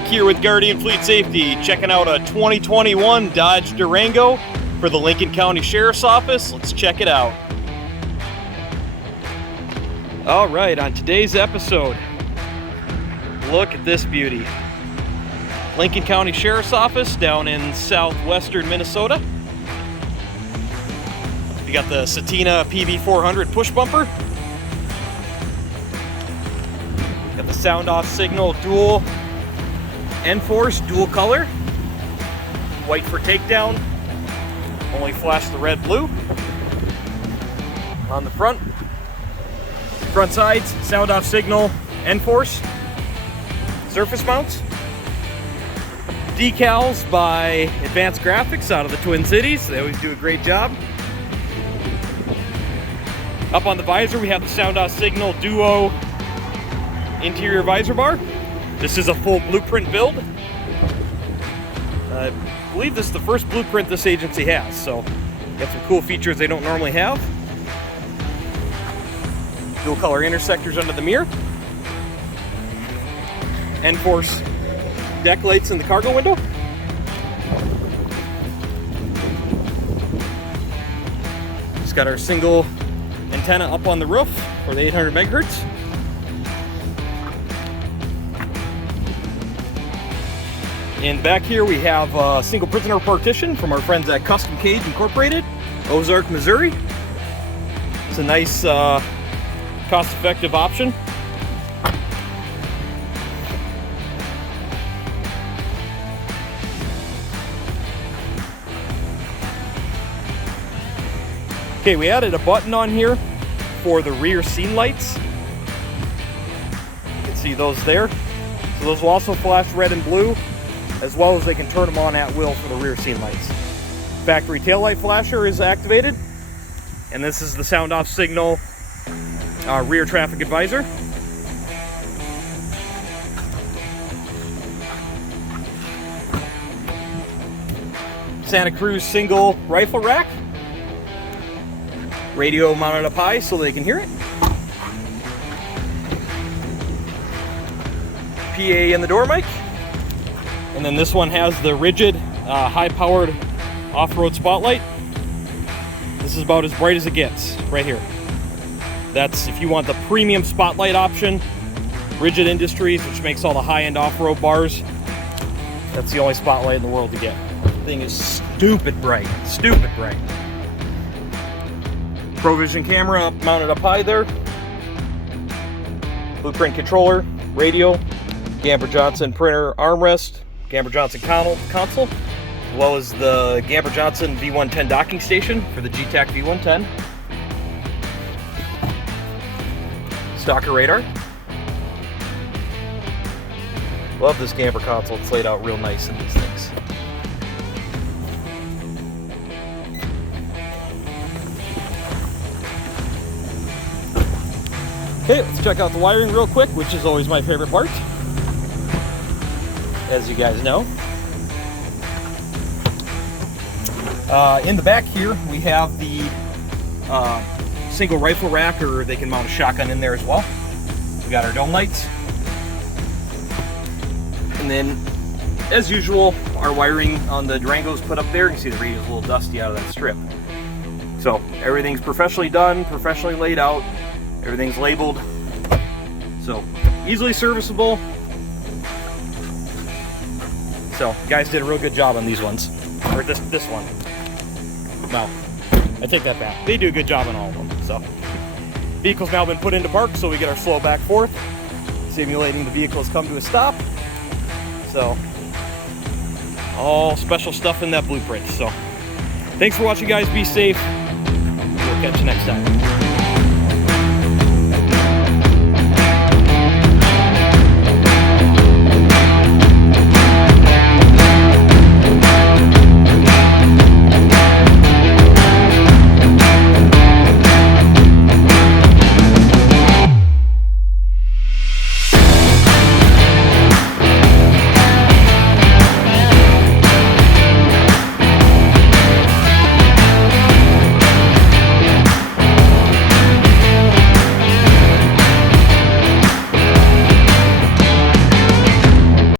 Luke here with Guardian Fleet Safety, checking out a 2021 Dodge Durango for the Lincoln County Sheriff's Office. Let's check it out. All right, on today's episode, look at this beauty. Lincoln County Sheriff's Office down in southwestern Minnesota. We got the Satina PB400 push bumper. Got the SoundOff Signal dual Enforce, dual color. White for takedown. Only flash the red blue. On the front sides, SoundOff Signal Enforce. Surface mounts. Decals by Advanced Graphics out of the Twin Cities. They always do a great job. Up on the visor, we have the SoundOff Signal Duo interior visor bar. This is a full blueprint build. I believe this is the first blueprint this agency has, so got some cool features they don't normally have. Dual color intersectors under the mirror. Enforce deck lights in the cargo window. Just got our single antenna up on the roof for the 800 megahertz. And back here we have a single prisoner partition from our friends at Custom Cage Incorporated, Ozark, Missouri. It's a nice, cost-effective option. Okay, we added a button on here for the rear scene lights. You can see those there. So those will also flash red and blue, as well as they can turn them on at will for the rear scene lights. Factory taillight flasher is activated, and this is the SoundOff Signal rear traffic advisor. Santa Cruz single rifle rack. Radio mounted up high so they can hear it. PA in the door mic. And then this one has the rigid, high-powered off-road spotlight. This is about as bright as it gets, right here. That's if you want the premium spotlight option. Rigid Industries, which makes all the high-end off-road bars. That's the only spotlight in the world to get. The thing is stupid bright, stupid bright. ProVision camera mounted up high there. Blueprint controller, radio, Gamber Johnson printer armrest, Gamber Johnson console, as well as the Gamber Johnson V110 docking station for the GTAC V110. Stalker radar. Love this Gamber console, it's laid out real nice in these things. Okay, let's check out the wiring real quick, which is always my favorite part, as you guys know. In the back here, we have the single rifle rack, or they can mount a shotgun in there as well. We got our dome lights. And then, as usual, our wiring on the Durango is put up there. You can see the radio's a little dusty out of that strip. So, everything's professionally done, professionally laid out. Everything's labeled, so easily serviceable. So guys did a real good job on these ones, or this one. Well, I take that back. They do a good job on all of them. So vehicle's now been put into park, so we get our slow back forth, simulating the vehicles come to a stop. So all special stuff in that blueprint. So thanks for watching, guys. Be safe. We'll catch you next time.